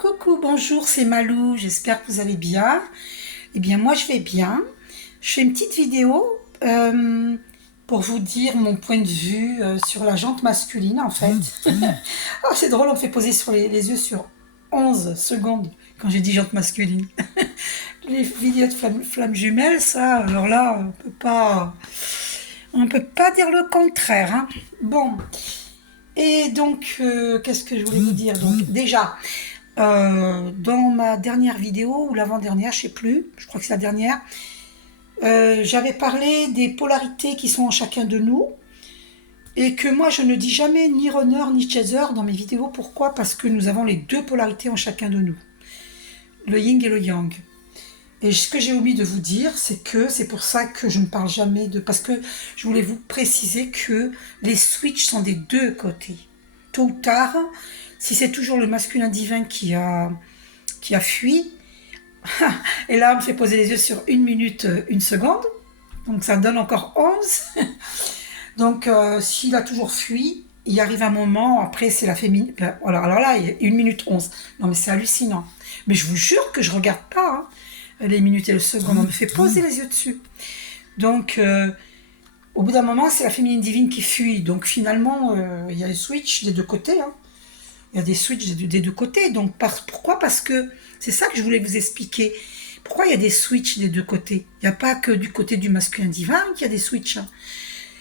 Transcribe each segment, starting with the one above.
Coucou, bonjour, c'est Malou, j'espère que vous allez bien. Eh bien, moi je vais bien. Je fais une petite vidéo pour vous dire mon point de vue sur la jante masculine en fait. Oh, c'est drôle, on me fait poser sur les yeux sur 11 secondes quand j'ai dit jante masculine. Les vidéos de flammes jumelles, ça, alors là, on peut pas dire le contraire, hein. Bon, et donc, qu'est-ce que je voulais vous dire? Donc, déjà, dans ma dernière vidéo, ou l'avant-dernière, je sais plus, je crois que c'est la dernière, j'avais parlé des polarités qui sont en chacun de nous, et que moi, je ne dis jamais ni runner ni chaser dans mes vidéos. Pourquoi? Parce que nous avons les deux polarités en chacun de nous, le yin et le yang. Et ce que j'ai omis de vous dire, c'est que c'est pour ça que je ne parle jamais de... Parce que je voulais vous préciser que les switches sont des deux côtés. Tôt ou tard, si c'est toujours le masculin divin qui a fui, et là on me fait poser les yeux sur 1 minute, 1 seconde, donc ça donne encore 11. Donc s'il a toujours fui, il arrive un moment, après c'est la féminine... Alors là, il y a 1 minute 11. Non mais c'est hallucinant. Mais je vous jure que je regarde pas, hein, les minutes et le second, on me fait poser les yeux dessus. Donc, au bout d'un moment, c'est la féminine divine qui fuit. Donc, finalement, il y a les switches des deux côtés, hein. Il y a des switches des deux côtés. Donc, pourquoi? Parce que c'est ça que je voulais vous expliquer. Pourquoi il y a des switches des deux côtés? Il n'y a pas que du côté du masculin divin qu'il y a des switches, hein.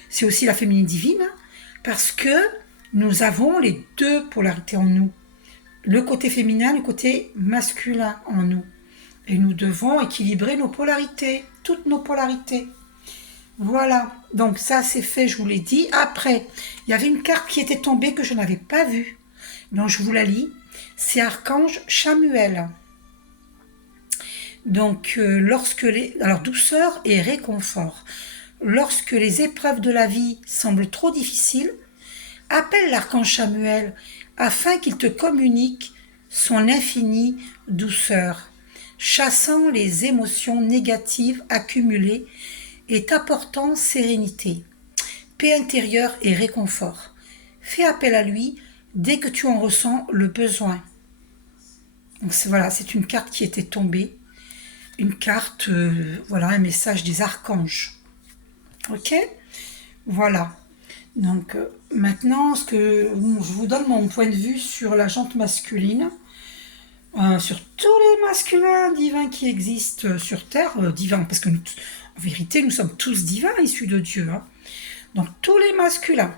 C'est aussi la féminine divine, hein, parce que nous avons les deux polarités en nous. Le côté féminin, le côté masculin en nous. Et nous devons équilibrer nos polarités, toutes nos polarités. Voilà, donc ça c'est fait, je vous l'ai dit. Après, il y avait une carte qui était tombée que je n'avais pas vue. Donc je vous la lis. C'est Archange Chamuel. Donc alors douceur et réconfort. Lorsque les épreuves de la vie semblent trop difficiles, appelle l'archange Chamuel afin qu'il te communique son infinie douceur, chassant les émotions négatives accumulées et t'apportant sérénité, paix intérieure et réconfort. Fais appel à lui dès que tu en ressens le besoin. Donc voilà, c'est une carte qui était tombée, une carte, voilà, un message des archanges. Ok? Voilà. Donc maintenant, je vous donne mon point de vue sur la jante masculine, sur tous les masculins divins qui existent sur Terre, divins, parce que en vérité, nous sommes tous divins issus de Dieu, hein. Donc tous les masculins.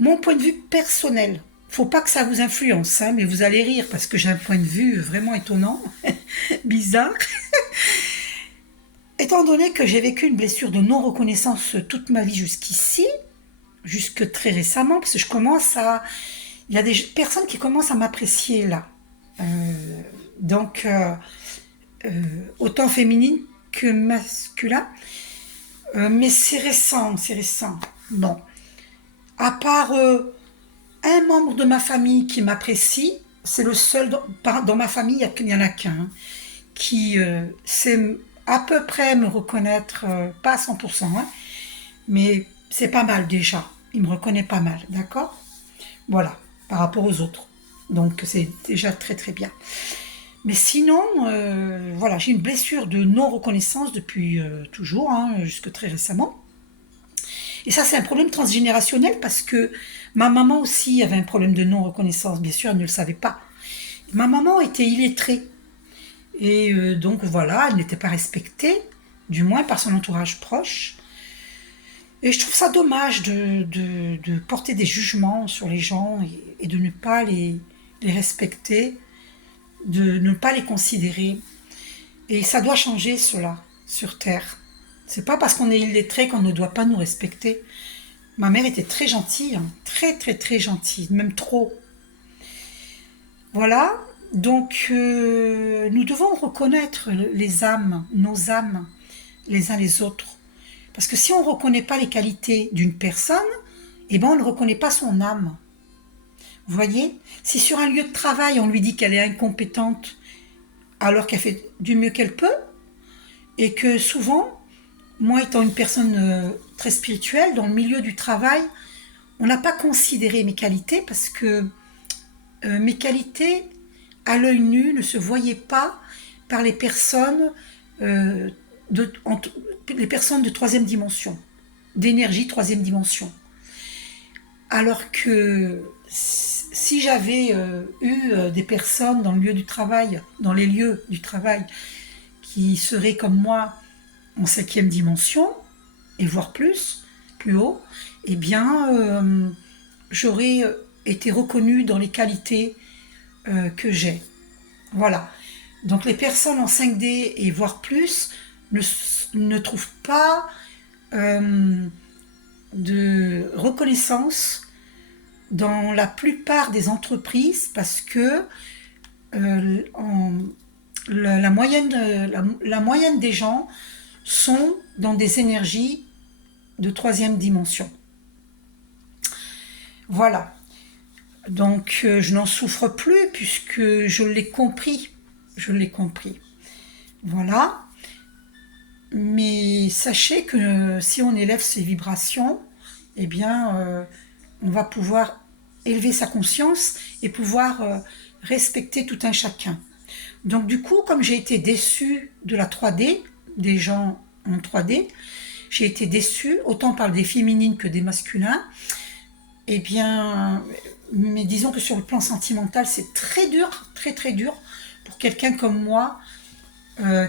Mon point de vue personnel, faut pas que ça vous influence, hein, mais vous allez rire parce que j'ai un point de vue vraiment étonnant, bizarre. Étant donné que j'ai vécu une blessure de non-reconnaissance toute ma vie jusqu'ici, jusque très récemment, parce que il y a des personnes qui commencent à m'apprécier là. Donc, autant féminine que masculin. Mais c'est récent, c'est récent. Bon, à part un membre de ma famille qui m'apprécie, c'est le seul dans ma famille, il n'y en a qu'un, hein, qui sait à peu près me reconnaître, pas à 100%, hein, mais c'est pas mal déjà. Il me reconnaît pas mal, d'accord? Voilà, par rapport aux autres. Donc c'est déjà très très bien. Mais sinon, voilà, j'ai une blessure de non-reconnaissance depuis toujours, hein, jusque très récemment. Et ça, c'est un problème transgénérationnel parce que ma maman aussi avait un problème de non-reconnaissance. Bien sûr, elle ne le savait pas. Ma maman était illettrée. Et donc voilà, elle n'était pas respectée, du moins par son entourage proche. Et je trouve ça dommage de porter des jugements sur les gens et de ne pas les respecter, de ne pas les considérer. Et ça doit changer cela sur Terre. C'est pas parce qu'on est illettré qu'on ne doit pas nous respecter. Ma mère était très gentille, hein, très très très gentille, même trop. Voilà, donc nous devons reconnaître les âmes, nos âmes, les uns les autres. Parce que si on ne reconnaît pas les qualités d'une personne, eh ben on ne reconnaît pas son âme. Vous voyez? Si sur un lieu de travail, on lui dit qu'elle est incompétente alors qu'elle fait du mieux qu'elle peut, et que souvent, moi étant une personne très spirituelle, dans le milieu du travail, on n'a pas considéré mes qualités parce que mes qualités à l'œil nu, ne se voyait pas par les personnes, euh, les personnes de troisième dimension, d'énergie troisième dimension. Alors que si j'avais eu des personnes dans le lieu du travail, dans les lieux du travail, qui seraient comme moi en cinquième dimension, et voire plus haut, eh bien, j'aurais été reconnue dans les qualités que j'ai. Voilà. Donc les personnes en 5D et voire plus ne trouvent pas de reconnaissance dans la plupart des entreprises parce que en, la moyenne des gens sont dans des énergies de troisième dimension. Voilà. Donc je n'en souffre plus puisque je l'ai compris. Je l'ai compris. Voilà. Mais sachez que si on élève ses vibrations, eh bien, on va pouvoir élever sa conscience et pouvoir respecter tout un chacun. Donc du coup, comme j'ai été déçue de la 3D, des gens en 3D, j'ai été déçue autant par des féminines que des masculins. Eh bien, mais disons que sur le plan sentimental, c'est très dur, très très dur pour quelqu'un comme moi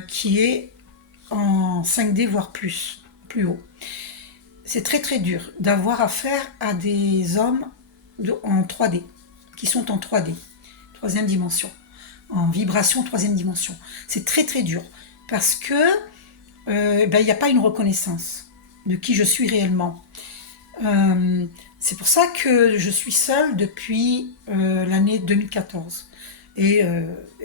qui est en 5D voire plus haut. C'est très très dur d'avoir affaire à des hommes en 3D, qui sont en 3D, troisième dimension, en vibration troisième dimension. C'est très très dur parce que il n'y a pas une reconnaissance de qui je suis réellement. C'est pour ça que je suis seule depuis l'année 2014. Et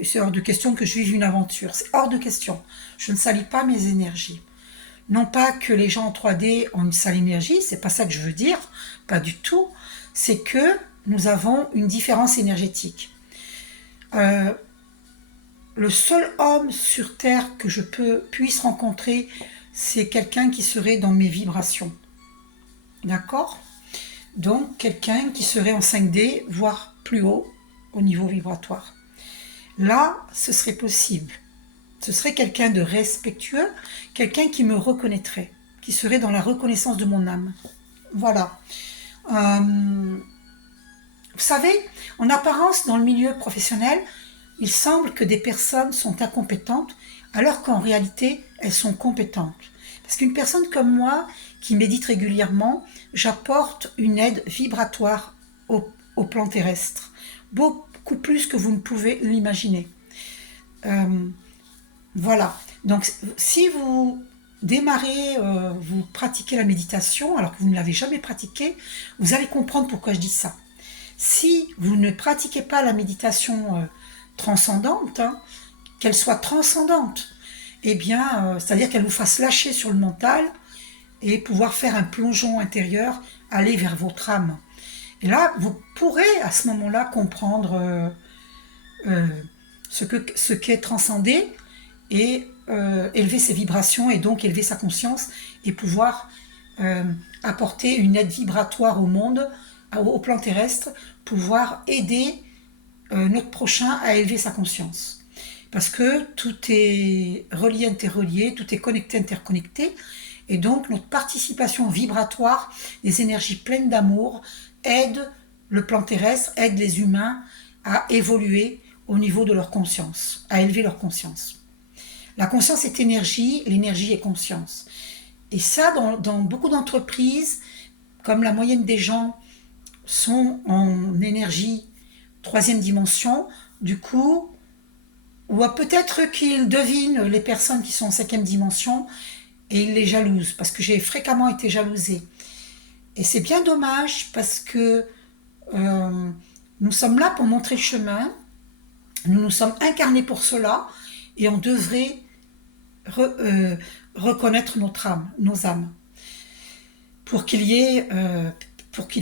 c'est hors de question que je vive une aventure. C'est hors de question. Je ne salis pas mes énergies. Non pas que les gens en 3D ont une sale énergie, c'est pas ça que je veux dire, pas du tout. C'est que nous avons une différence énergétique. Le seul homme sur Terre que je puisse rencontrer, c'est quelqu'un qui serait dans mes vibrations. D'accord ? Donc quelqu'un qui serait en 5D, voire plus haut au niveau vibratoire. Là, ce serait possible. Ce serait quelqu'un de respectueux, quelqu'un qui me reconnaîtrait, qui serait dans la reconnaissance de mon âme. Voilà. Vous savez, en apparence, dans le milieu professionnel, il semble que des personnes sont incompétentes, alors qu'en réalité, elles sont compétentes. Parce qu'une personne comme moi, qui médite régulièrement, j'apporte une aide vibratoire au plan terrestre. Beaucoup plus que vous ne pouvez l'imaginer. Voilà. Donc, si vous démarrez, vous pratiquez la méditation, alors que vous ne l'avez jamais pratiquée, vous allez comprendre pourquoi je dis ça. Si vous ne pratiquez pas la méditation transcendante, hein, qu'elle soit transcendante, eh bien, c'est-à-dire qu'elle vous fasse lâcher sur le mental et pouvoir faire un plongeon intérieur, aller vers votre âme. Et là, vous pourrez à ce moment-là comprendre ce qu'est transcender et élever ses vibrations et donc élever sa conscience et pouvoir apporter une aide vibratoire au monde, au plan terrestre, pouvoir aider notre prochain à élever sa conscience. Parce que tout est relié, interrelié, tout est connecté, interconnecté. Et donc notre participation vibratoire, les énergies pleines d'amour, aide le plan terrestre, aide les humains à évoluer au niveau de leur conscience, à élever leur conscience. La conscience est énergie, l'énergie est conscience. Et ça, dans beaucoup d'entreprises, comme la moyenne des gens sont en énergie troisième dimension, du coup, ou peut-être qu'ils devinent les personnes qui sont en cinquième dimension et ils les jalousent, parce que j'ai fréquemment été jalousée. Et c'est bien dommage parce que nous sommes là pour montrer le chemin, nous nous sommes incarnés pour cela, et on devrait reconnaître notre âme, nos âmes, pour qu'il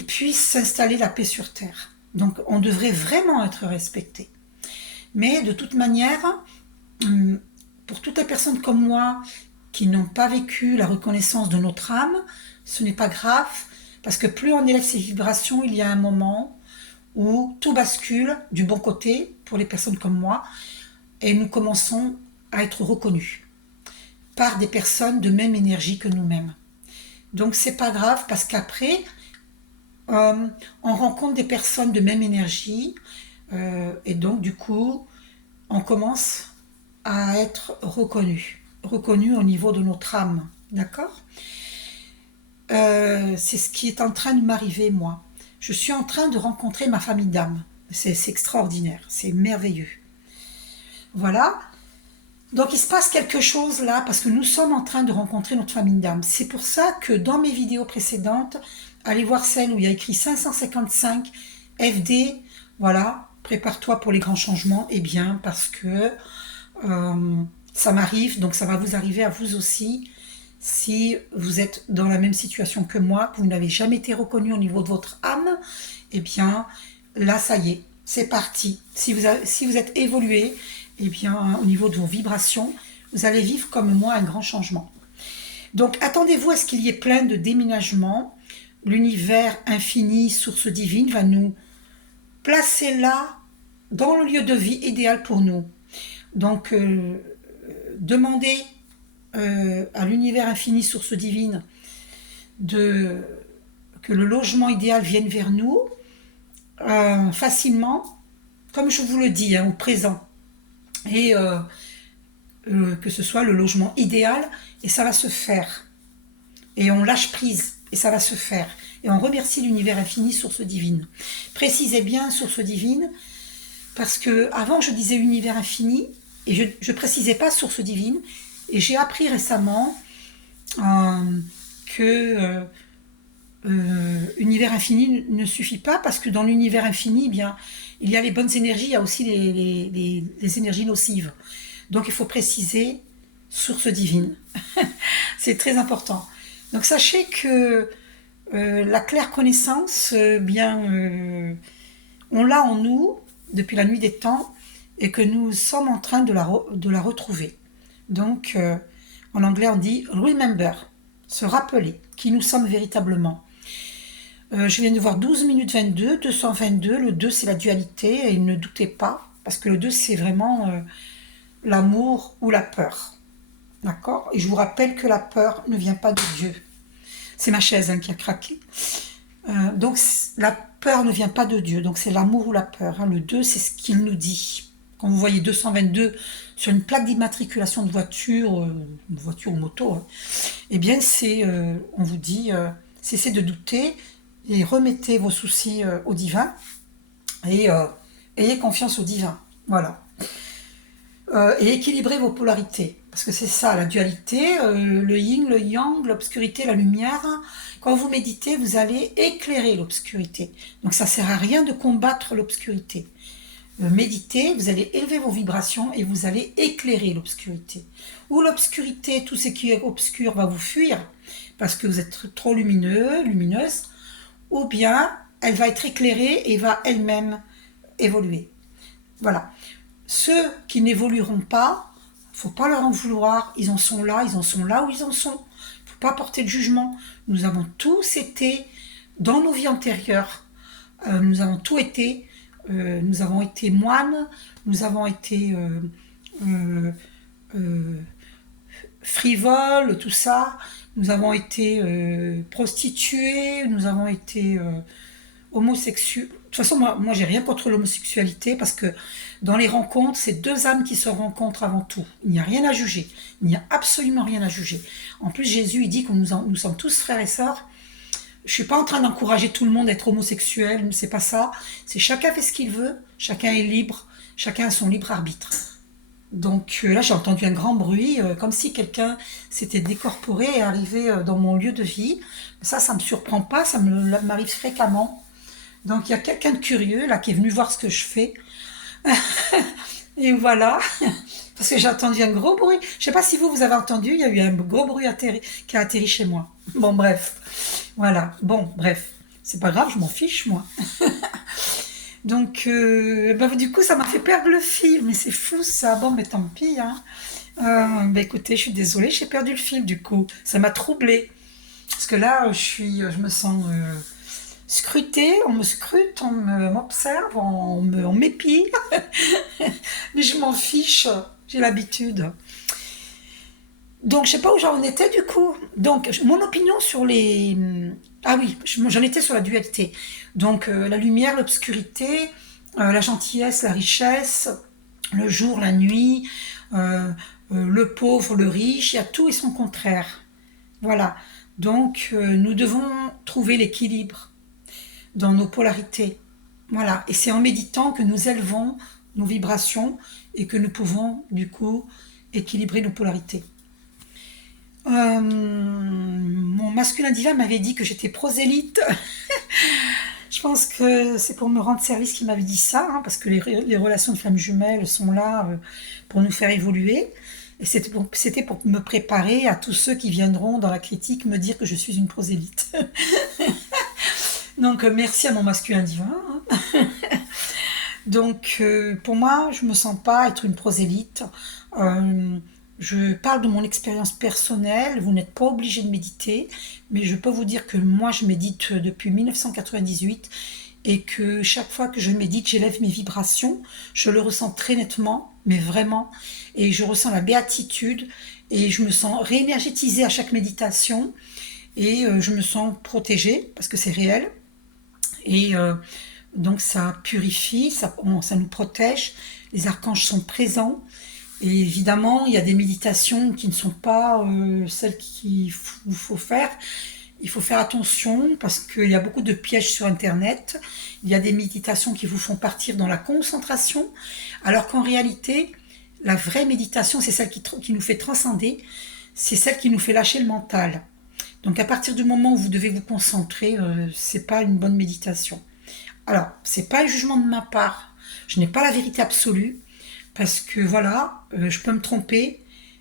puisse s'installer la paix sur Terre. Donc on devrait vraiment être respecté. Mais de toute manière, pour toutes les personnes comme moi qui n'ont pas vécu la reconnaissance de notre âme, ce n'est pas grave, parce que plus on élève ses vibrations, il y a un moment où tout bascule du bon côté pour les personnes comme moi, et nous commençons à être reconnus par des personnes de même énergie que nous-mêmes. Donc c'est pas grave parce qu'après, on rencontre des personnes de même énergie et donc du coup, on commence à être reconnu au niveau de notre âme, d'accord. C'est ce qui est en train de m'arriver moi. Je suis en train de rencontrer ma famille d'âme. C'est extraordinaire, c'est merveilleux. Voilà. Donc il se passe quelque chose là parce que nous sommes en train de rencontrer notre famille d'âme. C'est pour ça que dans mes vidéos précédentes, allez voir celle où il y a écrit 555 FD, voilà, prépare-toi pour les grands changements, et bien parce que ça m'arrive, donc ça va vous arriver à vous aussi. Si vous êtes dans la même situation que moi, que vous n'avez jamais été reconnu au niveau de votre âme, eh bien là ça y est, c'est parti. Si vous êtes évolué, eh bien, au niveau de vos vibrations, vous allez vivre comme moi un grand changement. Donc, attendez-vous à ce qu'il y ait plein de déménagements. L'univers infini, source divine, va nous placer là, dans le lieu de vie idéal pour nous. Donc, demandez à l'univers infini, source divine, que le logement idéal vienne vers nous facilement, comme je vous le dis, au présent. Et que ce soit le logement idéal, et ça va se faire. Et on lâche prise, et ça va se faire. Et on remercie l'univers infini, source divine. Précisez bien source divine, parce que avant je disais univers infini, et je ne précisais pas source divine, et j'ai appris récemment que univers infini ne suffit pas, parce que dans l'univers infini, eh bien, il y a les bonnes énergies, il y a aussi les énergies nocives. Donc il faut préciser source divine. C'est très important. Donc sachez que la claire connaissance, on l'a en nous depuis la nuit des temps et que nous sommes en train de la retrouver. Donc en anglais on dit remember, se rappeler qui nous sommes véritablement. Je viens de voir 12 minutes 22, 222, le 2 c'est la dualité et ne doutez pas parce que le 2 c'est vraiment l'amour ou la peur. D'accord. Et je vous rappelle que la peur ne vient pas de Dieu. C'est ma chaise qui a craqué. Donc la peur ne vient pas de Dieu. Donc c'est l'amour ou la peur. Le 2, c'est ce qu'il nous dit. Quand vous voyez 222 sur une plaque d'immatriculation de voiture ou moto, eh bien on vous dit, cessez de douter et remettez vos soucis au divin et ayez confiance au divin. Voilà. Et équilibrez vos polarités. Parce que c'est ça, la dualité, le yin, le yang, l'obscurité, la lumière. Quand vous méditez, vous allez éclairer l'obscurité. Donc ça ne sert à rien de combattre l'obscurité. Méditez, vous allez élever vos vibrations et vous allez éclairer l'obscurité. Ou l'obscurité, tout ce qui est obscur va vous fuir parce que vous êtes trop lumineux, lumineuse, ou bien elle va être éclairée et va elle-même évoluer. Voilà. Ceux qui n'évolueront pas, il ne faut pas leur en vouloir, ils en sont là où ils en sont. Il ne faut pas porter de jugement. Nous avons tous été, dans nos vies antérieures, nous avons tout été, nous avons été moines, nous avons été frivoles, tout ça, nous avons été prostituées, nous avons été homosexuels. De toute façon, moi j'ai rien contre l'homosexualité parce que dans les rencontres, c'est deux âmes qui se rencontrent avant tout. Il n'y a rien à juger. Il n'y a absolument rien à juger. En plus, Jésus, il dit que nous sommes tous frères et sœurs. Je suis pas en train d'encourager tout le monde à être homosexuel, c'est pas ça. C'est chacun fait ce qu'il veut, chacun est libre, chacun a son libre arbitre. Donc là, j'ai entendu un grand bruit, comme si quelqu'un s'était décorporé et arrivé dans mon lieu de vie. Ça me surprend pas, ça m'arrive fréquemment. Donc il y a quelqu'un de curieux là qui est venu voir ce que je fais. Et voilà, parce que j'ai entendu un gros bruit. Je sais pas si vous avez entendu, il y a eu un gros bruit qui a atterri chez moi. Bon bref, voilà. Bon bref, c'est pas grave, je m'en fiche moi. Donc du coup ça m'a fait perdre le fil, mais c'est fou ça. Bon mais tant pis. Écoutez, je suis désolée, j'ai perdu le fil du coup. Ça m'a troublée parce que là je me sens scruté, on me scrute, m'observe, on m'épie, mais je m'en fiche, j'ai l'habitude. Donc, je sais pas où j'en étais du coup. Donc, mon opinion sur les... Ah oui, j'en étais sur la dualité. Donc, la lumière, l'obscurité, la gentillesse, la richesse, le jour, la nuit, le pauvre, le riche, il y a tout et son contraire. Voilà. Donc, nous devons trouver l'équilibre dans nos polarités. Voilà. Et c'est en méditant que nous élevons nos vibrations et que nous pouvons, du coup, équilibrer nos polarités. Mon masculin divin m'avait dit que j'étais prosélyte. Je pense que c'est pour me rendre service qu'il m'avait dit ça, hein, parce que les relations de flammes jumelles sont là pour nous faire évoluer. Et c'était pour me préparer à tous ceux qui viendront dans la critique me dire que je suis une prosélyte. Donc merci à mon masculin divin. Hein. Donc pour moi, je me sens pas être une prosélyte. Euh, je parle de mon expérience personnelle, vous n'êtes pas obligé de méditer, mais je peux vous dire que moi je médite depuis 1998 et que chaque fois que je médite, j'élève mes vibrations, je le ressens très nettement, mais vraiment, et je ressens la béatitude et je me sens réénergétisée à chaque méditation et je me sens protégée parce que c'est réel et donc ça purifie, ça nous protège, les archanges sont présents. Et évidemment, il y a des méditations qui ne sont pas celles qu'il faut faire. Il faut faire attention parce qu'il y a beaucoup de pièges sur Internet. Il y a des méditations qui vous font partir dans la concentration, alors qu'en réalité, la vraie méditation, c'est celle qui nous fait transcender, c'est celle qui nous fait lâcher le mental. Donc à partir du moment où vous devez vous concentrer, c'est pas une bonne méditation. Alors, c'est pas un jugement de ma part. Je n'ai pas la vérité absolue parce que voilà, je peux me tromper.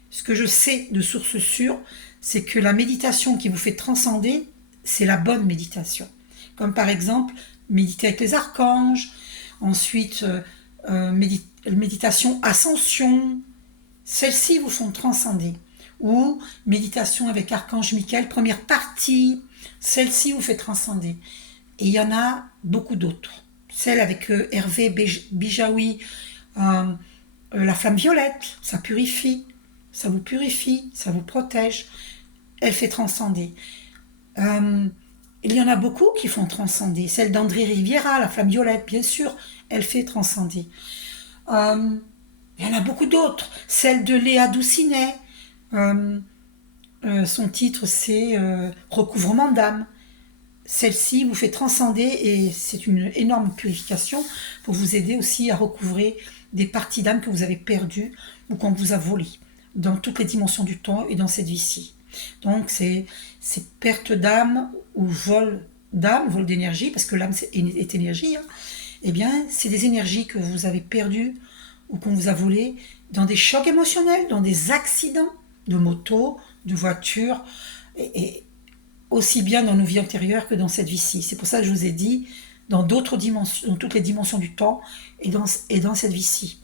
Ce que je sais de source sûre, c'est que la méditation qui vous fait transcender, c'est la bonne méditation. Comme par exemple, méditer avec les archanges, ensuite méditation ascension, celles-ci vous font transcender. Ou méditation avec archange Michael, première partie, celle-ci vous fait transcender. Et il y en a beaucoup d'autres. Celle avec Hervé Bijaoui, la flamme violette, ça purifie, ça vous purifie, ça vous protège, elle fait transcender. Euh, il y en a beaucoup qui font transcender. Celle d'André Riviera, la flamme violette, bien sûr, elle fait transcender. Euh, il y en a beaucoup d'autres. Celle de Léa Doucinet, euh, son titre c'est Recouvrement d'âme. Celle-ci vous fait transcender et c'est une énorme purification pour vous aider aussi à recouvrer des parties d'âme que vous avez perdues ou qu'on vous a volées dans toutes les dimensions du temps et dans cette vie-ci. Donc c'est perte d'âme ou vol d'énergie, parce que l'âme est énergie, hein, eh bien c'est des énergies que vous avez perdues ou qu'on vous a volées dans des chocs émotionnels, dans des accidents de moto, de voiture, et aussi bien dans nos vies antérieures que dans cette vie-ci. C'est pour ça que je vous ai dit, dans d'autres dimensions, dans toutes les dimensions du temps et dans cette vie-ci.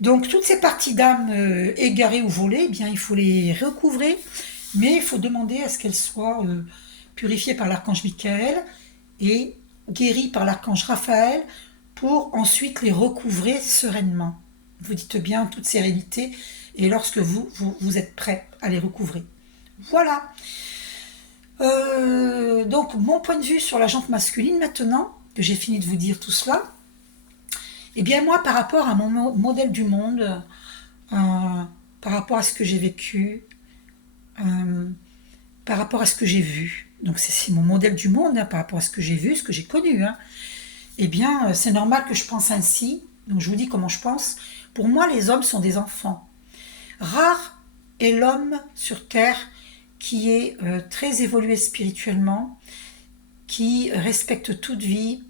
Donc toutes ces parties d'âme égarées ou volées, eh bien il faut les recouvrer, mais il faut demander à ce qu'elles soient purifiées par l'archange Michael et guéries par l'archange Raphaël pour ensuite les recouvrer sereinement. Vous dites bien en toute sérénité et lorsque vous êtes prêt à les recouvrer. Voilà. Donc mon point de vue sur la jante masculine maintenant, que j'ai fini de vous dire tout cela, eh bien moi par rapport à mon modèle du monde, par rapport à ce que j'ai vécu, euh, par rapport à ce que j'ai vu, donc c'est mon modèle du monde, hein, par rapport à ce que j'ai vu, ce que j'ai connu, hein, eh bien c'est normal que je pense ainsi, donc je vous dis comment je pense. Pour moi les hommes sont des enfants. Rare est l'homme sur Terre qui est très évolué spirituellement, qui respecte toute vie.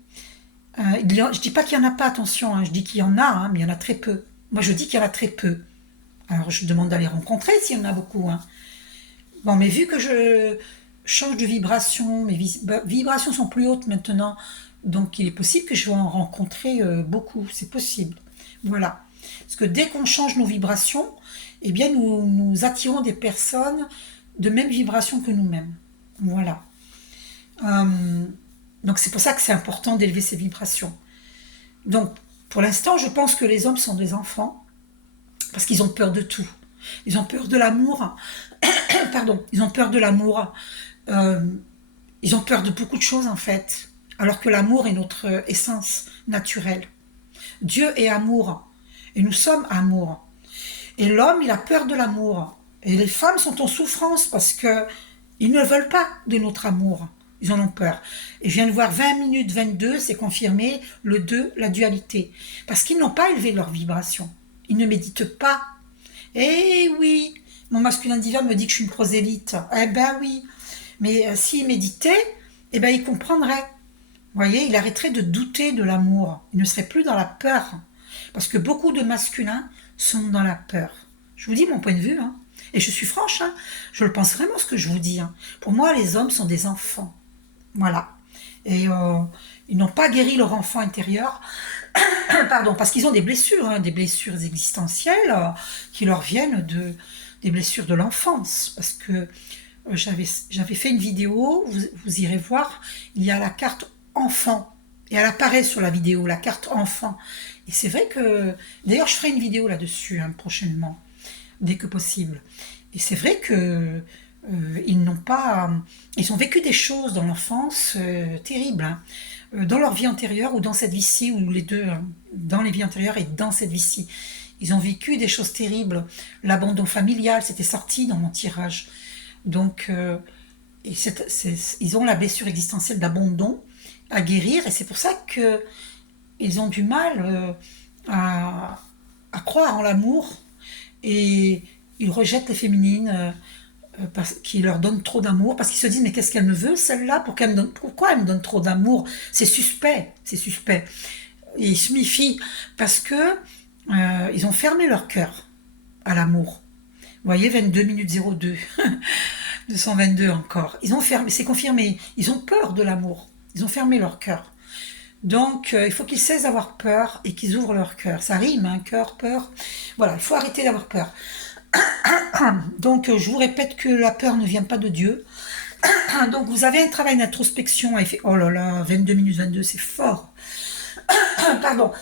Je ne dis pas qu'il n'y en a pas, attention, hein, je dis qu'il y en a, hein, mais il y en a très peu. Moi, je dis qu'il y en a très peu. Alors, je demande d'aller rencontrer s'il y en a beaucoup. Hein. Bon, mais vu que je change de vibration, mes vibrations sont plus hautes maintenant, donc il est possible que je vais en rencontrer beaucoup, c'est possible. Voilà. Parce que dès qu'on change nos vibrations, eh bien, nous attirons des personnes de même vibration que nous-mêmes. Voilà. Euh, Donc c'est pour ça que c'est important d'élever ses vibrations. Donc pour l'instant, je pense que les hommes sont des enfants parce qu'ils ont peur de tout. Ils ont peur de l'amour. Pardon, ils ont peur de l'amour. Euh, Ils ont peur de beaucoup de choses en fait. Alors que l'amour est notre essence naturelle. Dieu est amour. Et nous sommes amour. Et l'homme, il a peur de l'amour. Et les femmes sont en souffrance parce que ils ne veulent pas de notre amour. Ils en ont peur. Et je viens de voir 20 minutes 22, c'est confirmé, le 2, la dualité. Parce qu'ils n'ont pas élevé leur vibration. Ils ne méditent pas. Eh oui, mon masculin divin me dit que je suis une prosélyte. Eh ben oui. Mais s'il méditait, eh ben il comprendrait. Vous voyez, il arrêterait de douter de l'amour. Il ne serait plus dans la peur. Parce que beaucoup de masculins sont dans la peur. Je vous dis mon point de vue, hein. Et je suis franche, hein. Je le pense vraiment ce que je vous dis, hein. Pour moi, les hommes sont des enfants. Voilà. Et ils n'ont pas guéri leur enfant intérieur. Pardon, parce qu'ils ont des blessures, hein, des blessures existentielles qui leur viennent des blessures de l'enfance. Parce que j'avais fait une vidéo, vous irez voir, il y a la carte enfant. Et elle apparaît sur la vidéo, la carte enfant. Et c'est vrai que... D'ailleurs, je ferai une vidéo là-dessus hein, prochainement, dès que possible. Et c'est vrai que ils n'ont pas... Ils ont vécu des choses dans l'enfance terribles, hein, dans leur vie antérieure ou dans cette vie-ci, ou les deux, hein, dans les vies antérieures et dans cette vie-ci. Ils ont vécu des choses terribles. L'abandon familial, c'était sorti dans mon tirage. Donc, et ils ont la blessure existentielle d'abandon à guérir, et c'est pour ça que ils ont du mal à croire en l'amour, et ils rejettent les féminines qui leur donnent trop d'amour, parce qu'ils se disent mais qu'est-ce qu'elle me veut celle-là, pourquoi elle me donne trop d'amour, c'est suspect, c'est suspect. Et ils se méfient parce que ils ont fermé leur cœur à l'amour. Vous voyez, 22 minutes 02. 222 encore. Ils ont fermé, c'est confirmé. Ils ont peur de l'amour. Ils ont fermé leur cœur. Donc, il faut qu'ils cessent d'avoir peur et qu'ils ouvrent leur cœur. Ça rime, hein, cœur, peur. Voilà, il faut arrêter d'avoir peur. Donc, je vous répète que la peur ne vient pas de Dieu. Donc, vous avez un travail d'introspection. Oh là là, 22 minutes 22, c'est fort. Pardon.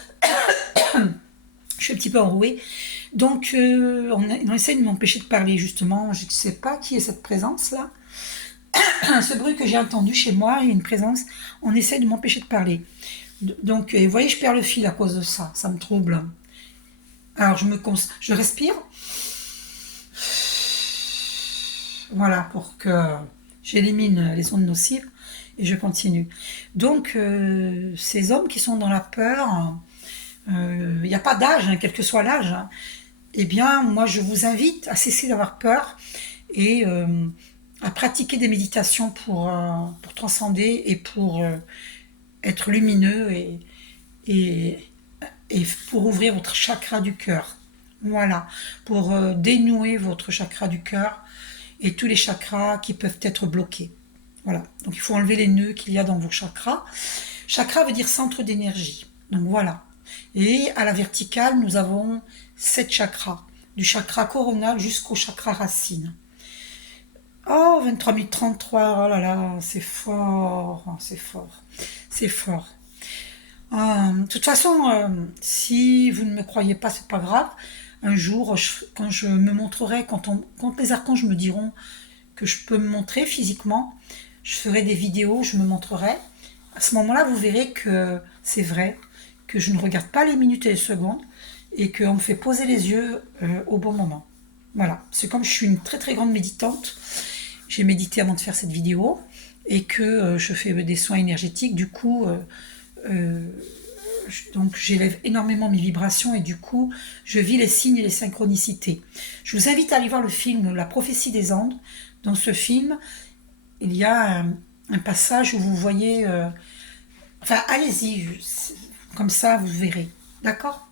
Je suis un petit peu enrouée. Donc, on essaie de m'empêcher de parler, justement. Je ne sais pas qui est cette présence-là. Ce bruit que j'ai entendu chez moi, il y a une présence. On essaie de m'empêcher de parler. Donc, vous voyez, je perds le fil à cause de ça. Ça me trouble. Alors, je respire. Voilà, pour que j'élimine les ondes nocives. Et je continue. Donc, ces hommes qui sont dans la peur, il n'y a pas d'âge, hein, quel que soit l'âge, hein. Eh bien, moi, je vous invite à cesser d'avoir peur et à pratiquer des méditations pour transcender et pour être lumineux et, et pour ouvrir votre chakra du cœur. Voilà, pour dénouer votre chakra du cœur et tous les chakras qui peuvent être bloqués. Voilà, donc il faut enlever les nœuds qu'il y a dans vos chakras. Chakra veut dire centre d'énergie. Donc voilà. Et à la verticale, nous avons 7 chakras, du chakra coronal jusqu'au chakra racine. Oh, 23 033, oh là là, c'est fort, oh, c'est fort, c'est fort. De toute façon, si vous ne me croyez pas, c'est pas grave. Un jour, quand je me montrerai, quand les archanges me diront que je peux me montrer physiquement, je ferai des vidéos, je me montrerai. À ce moment-là, vous verrez que c'est vrai, que je ne regarde pas les minutes et les secondes, et qu'on me fait poser les yeux au bon moment. Voilà, c'est comme je suis une très très grande méditante, j'ai médité avant de faire cette vidéo, et que je fais des soins énergétiques, du coup, donc j'élève énormément mes vibrations, et du coup, je vis les signes et les synchronicités. Je vous invite à aller voir le film La prophétie des Andes. Dans ce film, il y a un passage où vous voyez... enfin, allez-y, comme ça, vous verrez. D'accord ?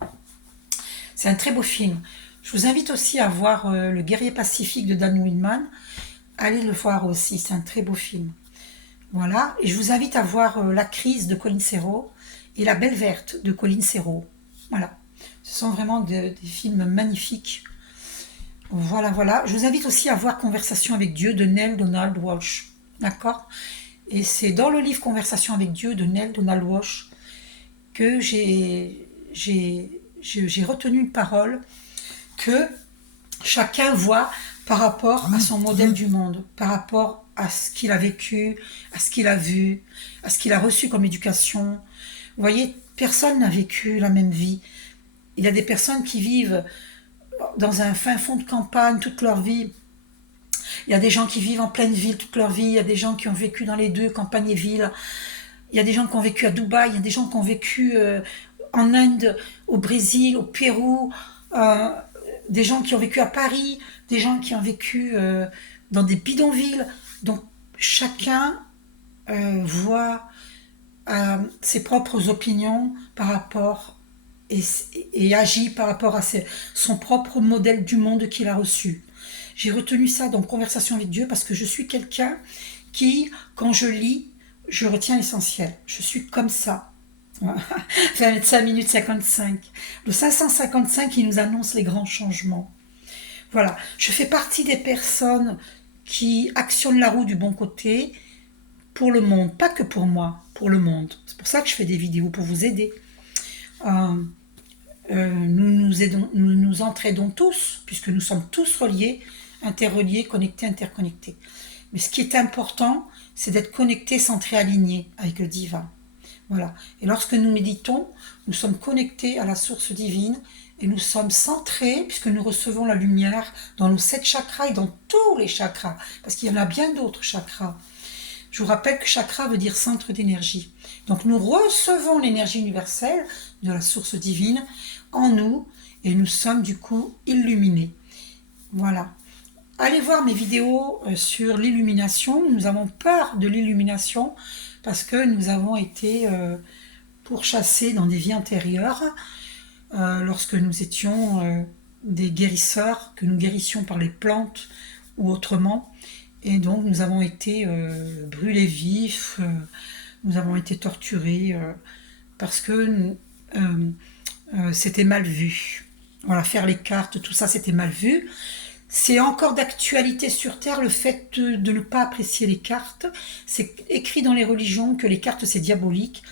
C'est un très beau film. Je vous invite aussi à voir Le guerrier pacifique de Dan Willman. Allez le voir aussi, c'est un très beau film. Voilà, et je vous invite à voir La crise de Colin Serrault et La belle verte de Colin Serrault. Voilà, ce sont vraiment des films magnifiques. Voilà, voilà. Je vous invite aussi à voir Conversation avec Dieu de Neale Donald Walsch. D'accord ? Et c'est dans le livre Conversation avec Dieu de Neil Donald Walsh que j'ai retenu une parole que chacun voit par rapport à son modèle du monde, par rapport à ce qu'il a vécu, à ce qu'il a vu, à ce qu'il a reçu comme éducation. Vous voyez, personne n'a vécu la même vie. Il y a des personnes qui vivent dans un fin fond de campagne toute leur vie. Il y a des gens qui vivent en pleine ville toute leur vie. Il y a des gens qui ont vécu dans les deux, campagne et ville. Il y a des gens qui ont vécu à Dubaï. Il y a des gens qui ont vécu en Inde, au Brésil, au Pérou. euh, des gens qui ont vécu à Paris. Des gens qui ont vécu dans des bidonvilles. Donc chacun voit ses propres opinions par rapport et, et agit par rapport à son propre modèle du monde qu'il a reçu. J'ai retenu ça dans Conversation avec Dieu parce que je suis quelqu'un qui, quand je lis, je retiens l'essentiel. Je suis comme ça. 25 minutes 55. Le 555 qui nous annonce les grands changements. Voilà, je fais partie des personnes qui actionnent la roue du bon côté pour le monde, pas que pour moi, pour le monde. C'est pour ça que je fais des vidéos, pour vous aider. Euh, nous nous entraidons tous, puisque nous sommes tous reliés, interreliés, connectés, interconnectés. Mais ce qui est important, c'est d'être connecté, centré, aligné avec le divin. Voilà. Et lorsque nous méditons, nous sommes connectés à la source divine et nous sommes centrés, puisque nous recevons la lumière dans nos 7 chakras et dans tous les chakras, parce qu'il y en a bien d'autres chakras. Je vous rappelle que chakra veut dire centre d'énergie. Donc nous recevons l'énergie universelle de la source divine en nous et nous sommes du coup illuminés. Voilà. Allez voir mes vidéos sur l'illumination. Nous avons peur de l'illumination parce que nous avons été pourchassés dans des vies antérieures lorsque nous étions des guérisseurs, que nous guérissions par les plantes ou autrement. Et donc nous avons été brûlés vifs, nous avons été torturés parce que c'était mal vu. Voilà, faire les cartes, tout ça c'était mal vu. C'est encore d'actualité sur Terre le fait de ne pas apprécier les cartes. C'est écrit dans les religions que les cartes c'est diabolique.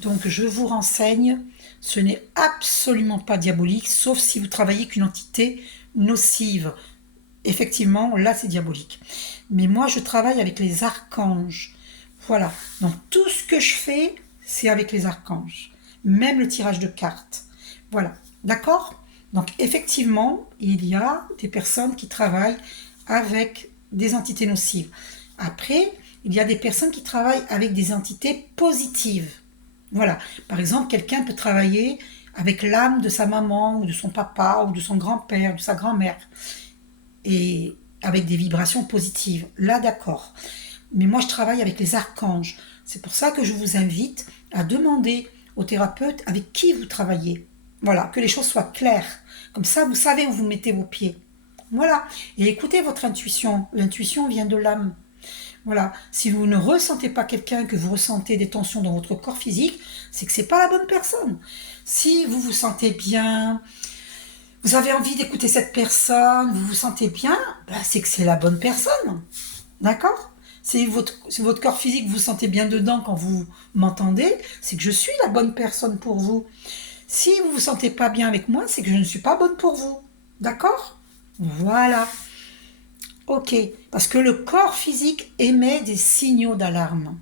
Donc je vous renseigne, ce n'est absolument pas diabolique, sauf si vous travaillez avec une entité nocive. Effectivement, là c'est diabolique. Mais moi je travaille avec les archanges. Voilà. Donc tout ce que je fais, c'est avec les archanges. Même le tirage de cartes. Voilà. D'accord ? Donc effectivement, il y a des personnes qui travaillent avec des entités nocives. Après, il y a des personnes qui travaillent avec des entités positives. Voilà. Par exemple, quelqu'un peut travailler avec l'âme de sa maman ou de son papa ou de son grand-père, de sa grand-mère. Et avec des vibrations positives. Là, d'accord. Mais moi, je travaille avec les archanges. C'est pour ça que je vous invite à demander au thérapeute avec qui vous travaillez. Voilà, que les choses soient claires. Comme ça, vous savez où vous mettez vos pieds. Voilà. Et écoutez votre intuition. L'intuition vient de l'âme. Voilà. Si vous ne ressentez pas quelqu'un, que vous ressentez des tensions dans votre corps physique, c'est que c'est pas la bonne personne. Si vous vous sentez bien, vous avez envie d'écouter cette personne, vous vous sentez bien, ben c'est que c'est la bonne personne. D'accord ? Si votre corps physique, vous vous sentez bien dedans quand vous m'entendez, c'est que je suis la bonne personne pour vous. Si vous vous sentez pas bien avec moi, c'est que je ne suis pas bonne pour vous. D'accord ? Voilà. Ok. Parce que le corps physique émet des signaux d'alarme.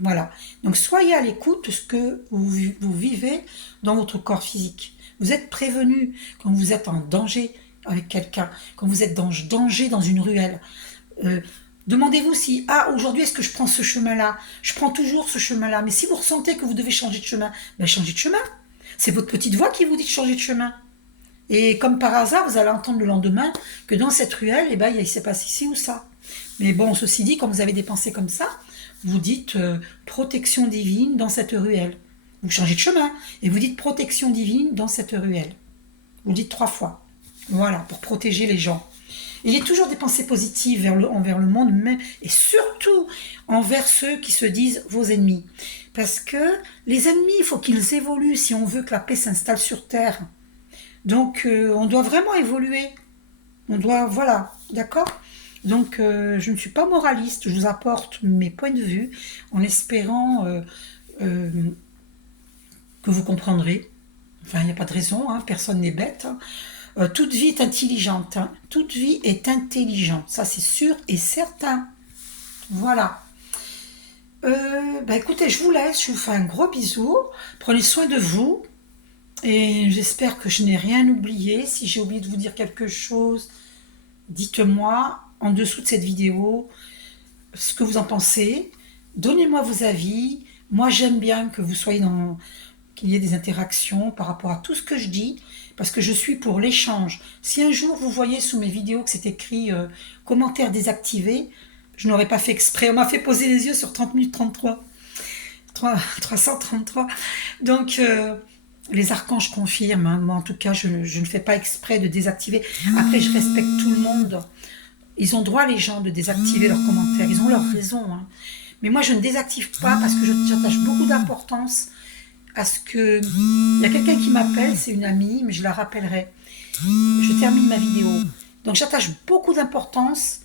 Voilà. Donc soyez à l'écoute de ce que vous vivez dans votre corps physique. Vous êtes prévenu quand vous êtes en danger avec quelqu'un, quand vous êtes en danger dans une ruelle. Demandez-vous si, aujourd'hui, est-ce que je prends ce chemin-là ? Je prends toujours ce chemin-là. Mais si vous ressentez que vous devez changer de chemin, ben changez de chemin. C'est votre petite voix qui vous dit de changer de chemin. Et comme par hasard, vous allez entendre le lendemain que dans cette ruelle, il s'est passé ci ou ça. Mais bon, ceci dit, quand vous avez des pensées comme ça, vous dites protection divine dans cette ruelle. Vous changez de chemin et vous dites protection divine dans cette ruelle. Vous le dites 3 fois. Voilà, pour protéger les gens. Il y a toujours des pensées positives envers le monde, même, et surtout envers ceux qui se disent vos ennemis. Parce que les ennemis, il faut qu'ils évoluent si on veut que la paix s'installe sur Terre. Donc, on doit vraiment évoluer. On doit, voilà, d'accord ? Donc, je ne suis pas moraliste, je vous apporte mes points de vue en espérant euh, que vous comprendrez. Enfin, il n'y a pas de raison, hein, personne n'est bête, hein. Toute vie est intelligente, hein. Toute vie est intelligente, ça c'est sûr et certain. Voilà. Bah écoutez, je vous laisse, je vous fais un gros bisou. Prenez soin de vous et j'espère que je n'ai rien oublié. Si j'ai oublié de vous dire quelque chose, dites-moi en dessous de cette vidéo ce que vous en pensez. Donnez-moi vos avis. Moi, j'aime bien que vous soyez dans qu'il y ait des interactions par rapport à tout ce que je dis, parce que je suis pour l'échange. Si un jour vous voyez sous mes vidéos que c'est écrit commentaire désactivé, je n'aurais pas fait exprès. On m'a fait poser les yeux sur 30 minutes 33. 333. Donc, les archanges confirment, hein. Moi, en tout cas, je ne fais pas exprès de désactiver. Après, je respecte tout le monde. Ils ont droit, les gens, de désactiver leurs commentaires. Ils ont leur raison, hein. Mais moi, je ne désactive pas parce que j'attache beaucoup d'importance à ce que... Il y a quelqu'un qui m'appelle, c'est une amie, mais je la rappellerai. Je termine ma vidéo. Donc, j'attache beaucoup d'importance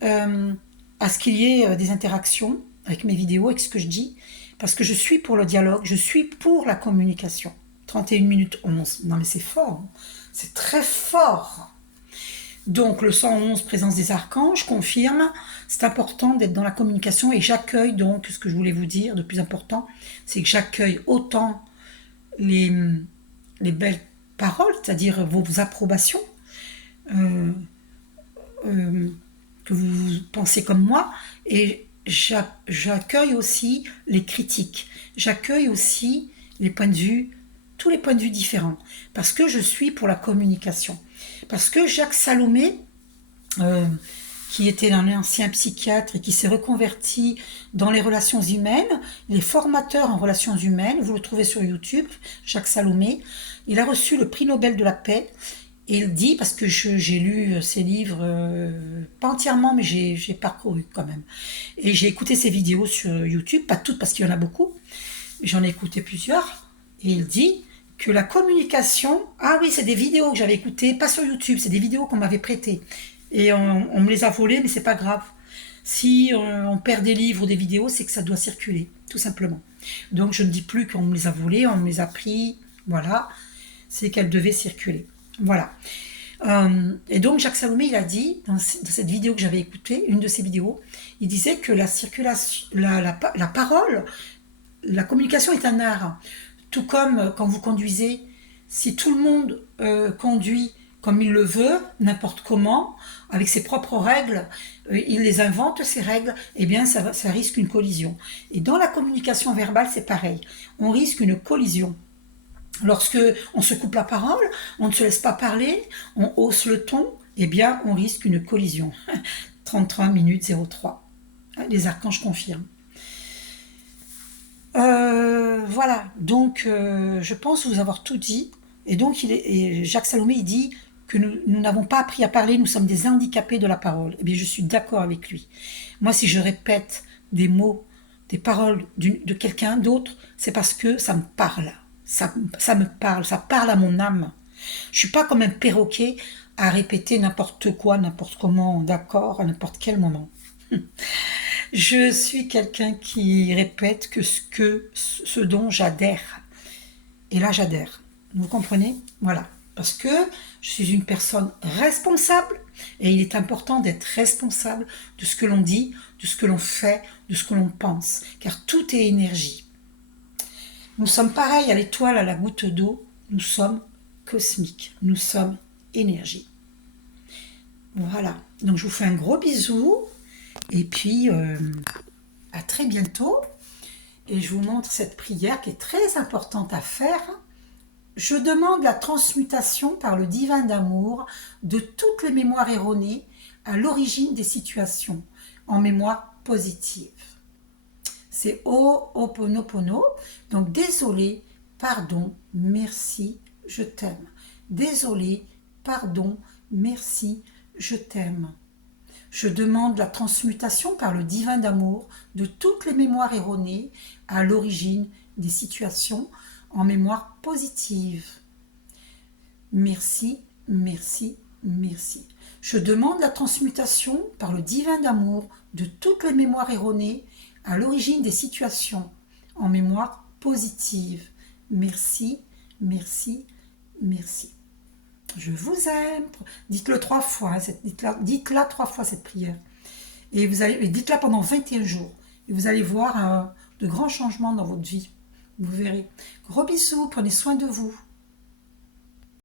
à ce qu'il y ait des interactions avec mes vidéos, avec ce que je dis, parce que je suis pour le dialogue, je suis pour la communication. 31 minutes 11. Non, mais c'est fort, hein. C'est très fort. Donc, le 111, présence des archanges, confirme. C'est important d'être dans la communication et j'accueille donc, ce que je voulais vous dire de plus important, c'est que j'accueille autant les, les belles paroles, c'est-à-dire vos approbations, euh, que vous pensez comme moi, et j'accueille aussi les critiques. J'accueille aussi les points de vue, tous les points de vue différents, parce que je suis pour la communication. Parce que Jacques Salomé, qui était un ancien psychiatre et qui s'est reconverti dans les relations humaines, il est formateur en relations humaines, vous le trouvez sur YouTube, Jacques Salomé. Il a reçu le prix Nobel de la paix et il dit, parce que j'ai lu ses livres, pas entièrement, mais j'ai parcouru quand même. Et j'ai écouté ses vidéos sur YouTube, pas toutes parce qu'il y en a beaucoup, mais j'en ai écouté plusieurs. Et il dit que la communication, ah oui, c'est des vidéos que j'avais écoutées, pas sur YouTube, c'est des vidéos qu'on m'avait prêtées. Et on me les a volées, mais c'est pas grave. Si on perd des livres ou des vidéos, c'est que ça doit circuler, tout simplement. Donc je ne dis plus qu'on me les a volées, on me les a pris, voilà, c'est qu'elles devaient circuler. Voilà. Et donc Jacques Salomé, il a dit, dans cette vidéo que j'avais écoutée, une de ses vidéos, il disait que la circulation, la parole, la communication est un art. Tout comme quand vous conduisez, si tout le monde conduit comme il le veut, n'importe comment, avec ses propres règles, il les invente, ces règles, eh bien ça risque une collision. Et dans la communication verbale, c'est pareil. On risque une collision. Lorsque on se coupe la parole, on ne se laisse pas parler, on hausse le ton, eh bien on risque une collision. 33 minutes 03. Les archanges confirment. Voilà, donc je pense vous avoir tout dit. Et donc et Jacques Salomé, il dit que nous n'avons pas appris à parler, nous sommes des handicapés de la parole. Eh bien, je suis d'accord avec lui. Moi, si je répète des mots, des paroles de quelqu'un d'autre, c'est parce que ça me parle. Ça me parle, ça parle à mon âme. Je suis pas comme un perroquet à répéter n'importe quoi, n'importe comment, d'accord, à n'importe quel moment. Je suis quelqu'un qui répète ce dont j'adhère. Et là, j'adhère. Vous comprenez? Voilà. Parce que je suis une personne responsable et il est important d'être responsable de ce que l'on dit, de ce que l'on fait, de ce que l'on pense. Car tout est énergie. Nous sommes pareils à l'étoile, à la goutte d'eau. Nous sommes cosmiques. Nous sommes énergie. Voilà. Donc, je vous fais un gros bisou. Et puis, à très bientôt. Et je vous montre cette prière qui est très importante à faire. Je demande la transmutation par le divin d'amour de toutes les mémoires erronées à l'origine des situations, en mémoire positive. C'est Ho'oponopono. Donc, désolé, pardon, merci, je t'aime. Désolé, pardon, merci, je t'aime. Je demande la transmutation par le divin d'amour de toutes les mémoires erronées à l'origine des situations en mémoire positive. Merci, merci, merci. Je demande la transmutation par le divin d'amour de toutes les mémoires erronées à l'origine des situations en mémoire positive. Merci, merci, merci. Je vous aime. Dites-le 3 fois, hein, dites-la 3 fois cette prière. Et dites-la pendant 21 jours. Et vous allez voir de grands changements dans votre vie. Vous verrez. Gros bisous, prenez soin de vous.